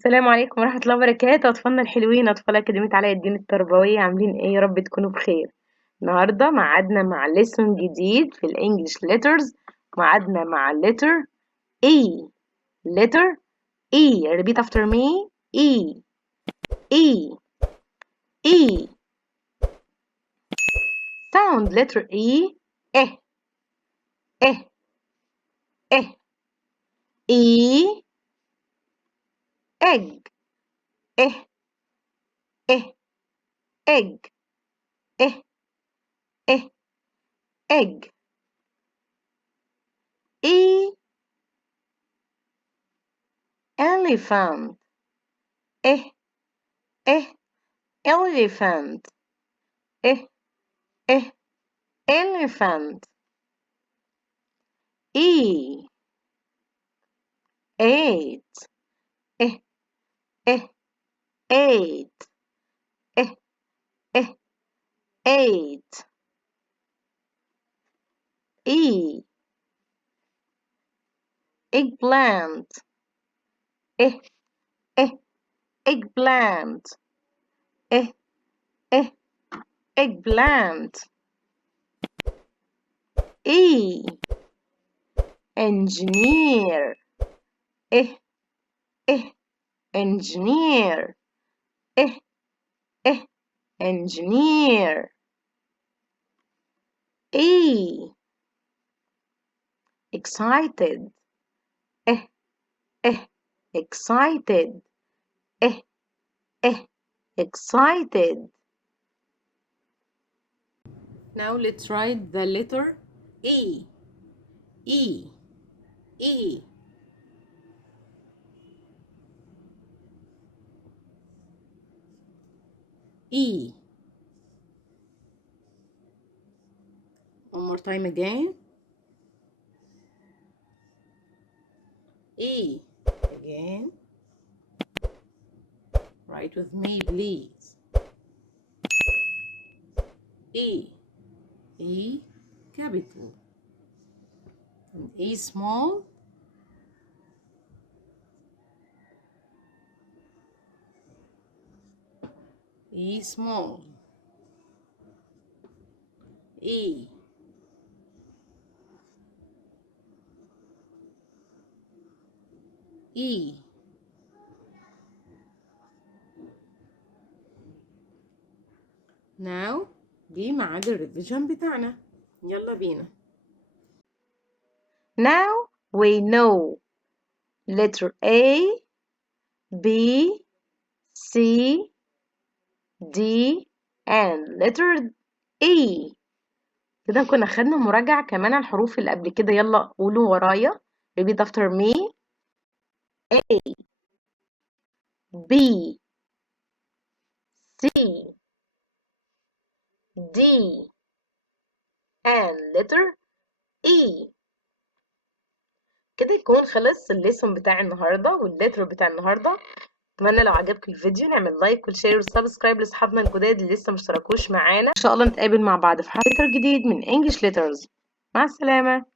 السلام عليكم ورحمة الله وبركاته. أطفالنا الحلوين، أطفال أكاديمية علاء الدين التربوية، عاملين إيه؟ يا رب تكونوا بخير. النهاردة معادنا مع ليسون جديد في الإنجليش letters. معادنا مع letter E. letter E. repeat after me. E. E. E. sound letter E. Eh. Eh. Eh. E. egg. Eh. Eh. egg. Eh. Eh. egg. E. elephant. Eh. Eh. elephant. Eh. Eh. elephant. E. eight. Eh. Eh. eight. Eh. Eh. eight. E. eggplant. Eh. Eh. eggplant. Eh. Eh. eggplant. E. engineer. Eh. Eh. engineer. Eh. Eh. engineer. E. excited. Eh. Eh. excited. Eh. Eh. excited. Now let's write the letter E. E. E. E. One more time again. E. Again. Write with me, please. E. E capital. And E small. E small. E. E. Now دي ميعاد الريفيجن بتاعنا. يلا بينا. Now we know letter A, B, C, D and letter E. كده كنا خدنا مراجعة كمان على الحروف اللي قبل كده. يلا قولوا ورايا. repeat after me. A, B, C, D and letter E. كده يكون خلص الليسون بتاع النهارده والليتر بتاع النهارده. اتمنى لو عجبك الفيديو نعمل لايك والشير والسبسكرايب لاصحابنا الجداد اللي لسه مشتركوش معانا. ان شاء الله نتقابل مع بعض في حلقة جديد من انجلش ليترز. مع السلامة.